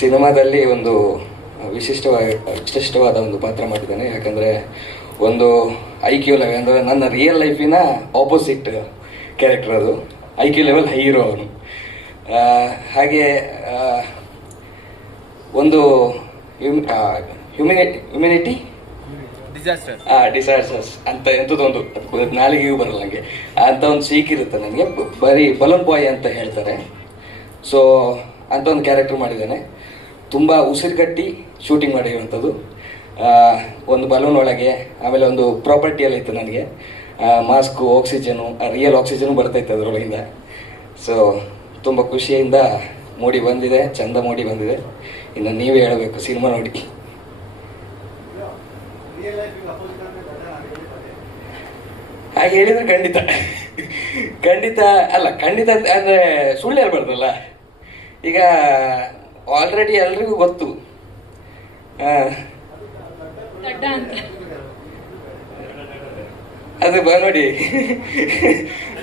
ಸಿನಿಮಾದಲ್ಲಿ ಒಂದು ವಿಶಿಷ್ಟವಾದ ಒಂದು ಪಾತ್ರ ಮಾಡಿದ್ದಾನೆ. ಯಾಕಂದರೆ ಒಂದು IQ ಲೆವೆಲ್ ಅಂದರೆ ನನ್ನ ರಿಯಲ್ ಲೈಫಿನ ಆಪೋಸಿಟ್ ಕ್ಯಾರೆಕ್ಟರ್ ಅದು. IQ ಲೆವೆಲ್ ಹೈ ಇರೋ ಅವನು. ಹಾಗೆ ಒಂದು ಹ್ಯುಮಿನಿಟಿ ಡಿಸಾಸ್ಟರ್ಸ್ ಅಂತ ಎಂಥದ್ದೊಂದು ನಾಲಿಗೆಗೂ ಬರಲ್ಲ ನನಗೆ ಅಂತ ಒಂದು ಸೀಕಿರುತ್ತೆ ನನಗೆ. ಬರೀ ಬಲೂನ್ ಬಾಯ್ ಅಂತ ಹೇಳ್ತಾರೆ. ಸೊ ಅಂತ ಒಂದು ಕ್ಯಾರೆಕ್ಟರ್ ಮಾಡಿದ್ದಾನೆ. ತುಂಬ ಉಸಿರುಗಟ್ಟಿ ಶೂಟಿಂಗ್ ಮಾಡಿರುವಂಥದ್ದು. ಒಂದು ಬಲೂನ್ ಒಳಗೆ, ಆಮೇಲೆ ಒಂದು ಪ್ರಾಪರ್ಟಿಯಲ್ಲಿ ಇತ್ತು ನನಗೆ ಮಾಸ್ಕು, ಆಕ್ಸಿಜನು, ರಿಯಲ್ ಆಕ್ಸಿಜನು ಬರ್ತೈತೆ ಅದರೊಳಗಿಂದ. ಸೊ ತುಂಬ ಖುಷಿಯಿಂದ ಮೂಡಿ ಬಂದಿದೆ, ಚಂದ ಮೂಡಿ ಬಂದಿದೆ. ಇನ್ನು ನೀವೇ ಹೇಳಬೇಕು ಸಿನಿಮಾ ನೋಡಿ. ಹಾಗೆ ಹೇಳಿದ್ರೆ ಖಂಡಿತ ಅಲ್ಲ, ಖಂಡಿತ ಅಂದರೆ ಸುಳ್ಳು ಹೇಳ್ಬಾರ್ದಲ್ಲ. ಈಗ ಆಲ್ರೆಡಿ ಎಲ್ರಿಗೂ ಗೊತ್ತು. ಅದು ನೋಡಿ,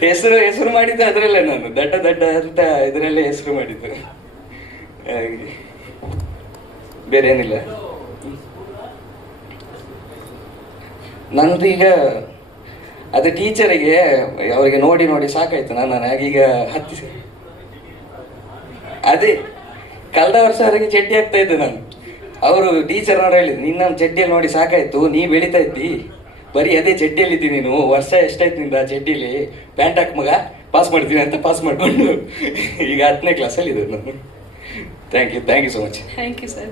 ಹೆಸರು ಮಾಡಿದ್ದು ಅದರಲ್ಲೇ, ನಾನು ದಡ್ಡ ಅಂತ ಇದರಲ್ಲೇ ಹೆಸರು ಮಾಡಿದ್ದು, ಬೇರೆ ಏನಿಲ್ಲ. ನಂದು ಈಗ ಅದು ಟೀಚರಿಗೆ ಅವರಿಗೆ ನೋಡಿ ಸಾಕಾಯ್ತು. ನಾನು ಆಗೀಗ ಅದೇ ಕಳೆದ ವರ್ಷ ಅವರಿಗೆ ಚಡ್ಡಿ ಆಗ್ತಾ ಇದ್ದೆ ನಾನು. ಅವರು ಟೀಚರ್ನವ್ರು ಹೇಳಿದ್ರು, ನಿನ್ನ ಚಡ್ಡಿಯಲ್ಲಿ ನೋಡಿ ಸಾಕಾಯ್ತು, ನೀ ಬೆಳೀತಾ ಇದ್ದಿ, ಬರೀ ಅದೇ ಚಡ್ಡಿಯಲ್ಲಿ ಇದ್ದೀನಿ ನೀನು, ವರ್ಷ ಎಷ್ಟಾಯ್ತು ನಿಂದ ಚಡ್ಡಿಲಿ, ಪ್ಯಾಂಟ್ ಹಾಕಿ ಮಗ ಪಾಸ್ ಮಾಡ್ತೀನಿ ಅಂತ ಪಾಸ್ ಮಾಡಿಕೊಂಡು ಈಗ 10ನೇ ಕ್ಲಾಸಲ್ಲಿ ಇದ್ದೆ ನಾನು. Thank you so much. Thank you sir.